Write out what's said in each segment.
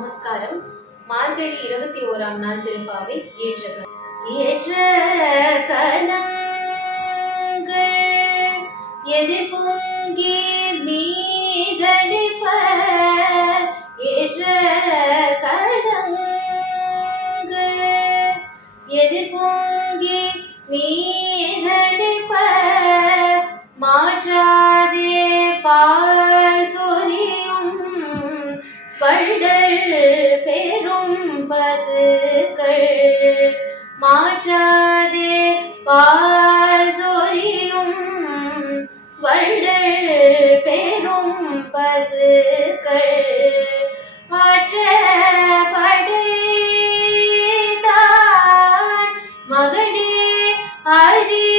நமஸ்காரம். மார்கழி இருபத்தி ஓராம் நாள் திருப்பாவை ஏற்ற ஏற்ற கணங்கள் எதிர்பொங்கி மீதன வள்ளல் பெரும் பசுக்கள் மாற்றாதே பால் சொரியும் வள்ளல் பெரும் பசுக்கள் ஆற்ற படைத்தான் மகனே அறி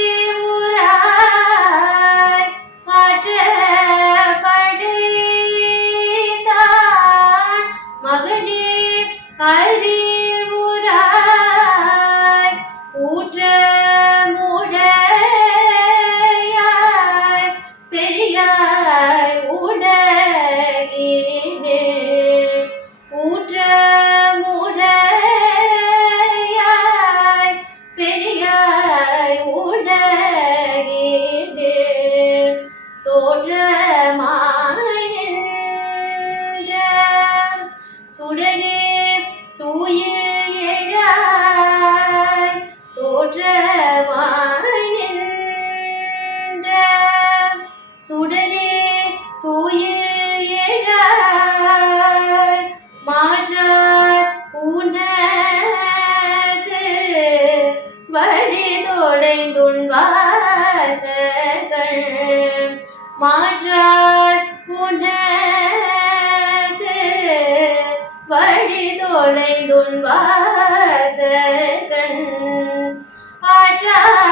தோற்றமாய் நின்ற சுடரே தூயில் எழாய் தோற்றமாய் நின்ற சுடரே தூயில் எழாய் மாற்றார் உனக்கு வழி தொடைந்துன் வாசகள் உனக்கு வழி தொலைந்துன் வாசகன். ஆற்றாது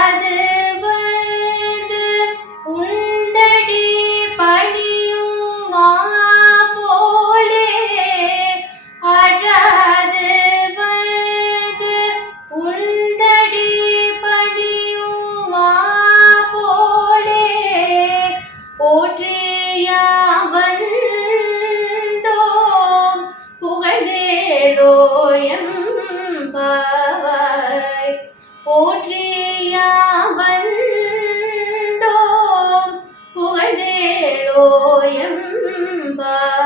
புகழ்ந்தேரோயம் பாவாய் போற்றியாவந்தோம் புகழ்தேளோயம் பாவாய்